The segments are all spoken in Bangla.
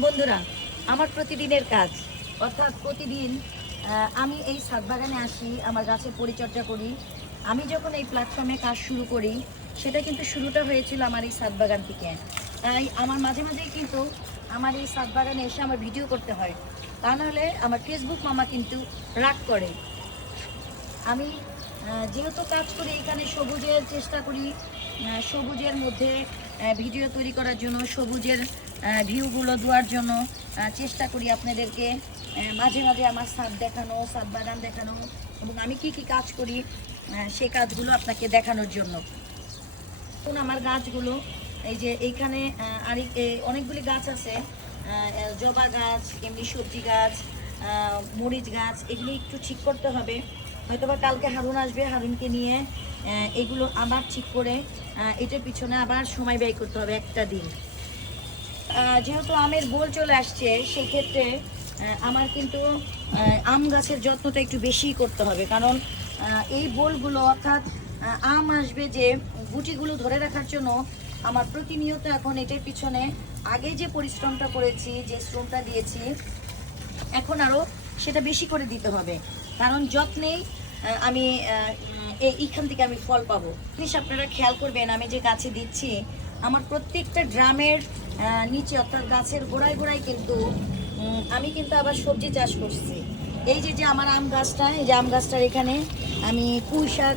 বন্ধুরা, আমার প্রতিদিনের কাজ। অর্থাৎ প্রতিদিন আমি এই ছাদ বাগানে আসি, আমার গাছের পরিচর্যা করি। আমি যখন এই প্ল্যাটফর্মে কাজ শুরু করি, সেটা কিন্তু শুরুটা হয়েছিল আমার এই ছাদ বাগান থেকে। তাই আমার মাঝে মাঝেই কিন্তু আমার এই ছাদ বাগানে এসে আমার ভিডিও করতে হয়। তা নাহলে আমার ফেসবুক মামা কিন্তু রাগ করে। আমি যেহেতু কাজ করি, এখানে সবুজের চেষ্টা করি সবুজের মধ্যে ভিডিও তৈরি করার জন্য সবুজের ভিউগুলো দেওয়ার জন্য চেষ্টা করি আপনাদেরকে মাঝে মাঝে আমার ছাদ দেখানো ছাদ বাগান দেখানো এবং আমি কি কি কাজ করি সে কাজগুলো আপনাকে দেখানোর জন্য। এখন আমার গাছগুলো এই যে এইখানে আহ, আর এই- এই অনেকগুলি গাছ আছে জবা গাছ এমনি সবজি গাছ মরিচ গাছ এগুলি একটু ঠিক করতে হবে। হয়তোবা কালকে হারুন আসবে হারুনকে নিয়ে এগুলো আবার ঠিক করে এটার পিছনে আবার সময় ব্যয় করতে হবে একটা দিন। যেহেতু আমের বোল চলে আসছে, সেক্ষেত্রে আমার কিন্তু আম গাছের যত্নটা একটু বেশিই করতে হবে। কারণ এই বোলগুলো অর্থাৎ আম আসবে যে গুটিগুলো ধরে রাখার জন্য, আমার প্রতিনিয়ত এখন এটার পিছনে, আগে যে পরিশ্রমটা করেছি, যে শ্রমটা দিয়েছি, এখন আরও সেটা বেশি করে দিতে হবে। কারণ যত্নেই আমি এইখান থেকে আমি ফল পাবো। জিনিস আপনারা খেয়াল করবেন, আমি যে গাছে দিচ্ছি, আমার প্রত্যেকটা ড্রামের নিচে অর্থাৎ গাছের গোড়ায় গোড়ায় কিন্তু আমি কিন্তু আবার সবজি চাষ করছি। এই যে যে আমার আম গাছটা, এই যে আম গাছটার এখানে আমি পুঁই শাক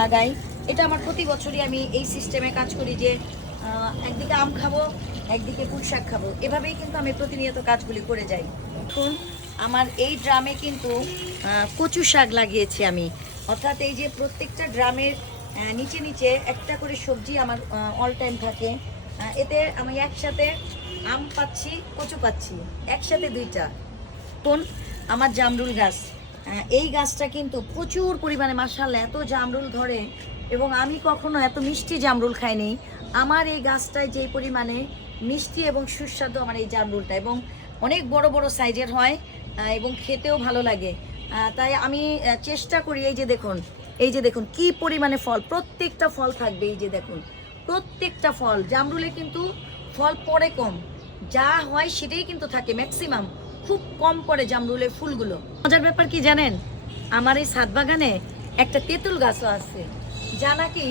লাগাই। এটা আমার প্রতি বছরই আমি এই সিস্টেমে কাজ করি যে একদিকে আম খাব, একদিকে পুঁই শাক খাব। এভাবেই কিন্তু আমি প্রতিনিয়ত কাজগুলি করে যাই। এখন আমার এই ড্রামে কিন্তু কচু শাক লাগিয়েছি আমি। অর্থাৎ এই যে প্রত্যেকটা ড্রামের নিচে নিচে একটা করে সবজি আমার অল টাইম থাকে। এতে আমি একসাথে আম পাচ্ছি, কচু পাচ্ছি, একসাথে দুইটা। কোন? আমার জামরুল গাছ। এই গাছটা কিন্তু প্রচুর পরিমাণে মাসাল্লাহ এত জামরুল ধরে। এবং আমি কখনো এত মিষ্টি জামরুল খাইনি। আমার এই গাছটায় যে পরিমাণে মিষ্টি এবং সুস্বাদু আমার এই জামরুলটা এবং অনেক বড় বড় সাইজের হয় এবং খেতেও ভালো লাগে। তাই আমি চেষ্টা করি এই যে দেখুন, এই যে দেখুন কি পরিমাণে ফল, প্রত্যেকটা ফল থাকবে এই যে দেখুন, প্রত্যেকটা ফল। জামরুলে কিন্তু ফল পড়ে কম, যা হয় সেটাই কিন্তু থাকে ম্যাক্সিমাম খুব কম পড়ে জামরুলের ফুলগুলো। মজার ব্যাপার কি জানেন, আমার এই ছাদ বাগানে একটা তেঁতুল গাছও আছে, যা নাকি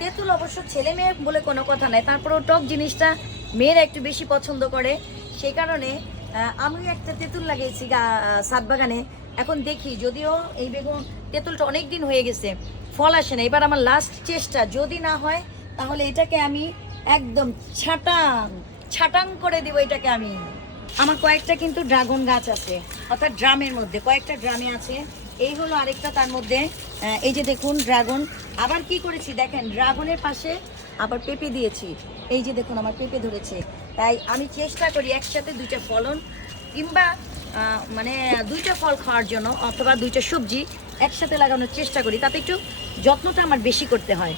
তেঁতুল অবশ্য ছেলে মেয়ে বলে কোনো কথা নাই, তারপরেও টক জিনিসটা মেয়েরা একটু বেশি পছন্দ করে। সেই কারণে আমি একটা তেঁতুল লাগিয়েছি আহ, বাগানে। এখন দেখি যদিও এই বেগুন তেঁতুলটা অনেক দিন হয়ে গেছে ফল আসে না। এবার আমার লাস্ট চেষ্টা যদি না হয় তাহলে এটাকে আমি একদম ছাটাং ছাটাং করে দিব এটাকে আমি। আমার কয়েকটা কিন্তু ড্রাগন গাছ আছে অর্থাৎ ড্রামের মধ্যে কয়েকটা ড্রামে আছে। এই হলো আরেকটা তার মধ্যে এই যে দেখুন ড্রাগন। আবার কি করেছি দেখেন ড্রাগনের পাশে আবার পেঁপে দিয়েছি। এই যে দেখুন, আমার পেঁপে ধরেছে। তাই আমি চেষ্টা করি একসাথে দুইটা ফলন কিংবা মানে দুইটা ফল খাওয়ার জন্য অথবা দুইটা সবজি একসাথে লাগানোর চেষ্টা করি। তাতে একটু যত্নটা আমার বেশি করতে হয়।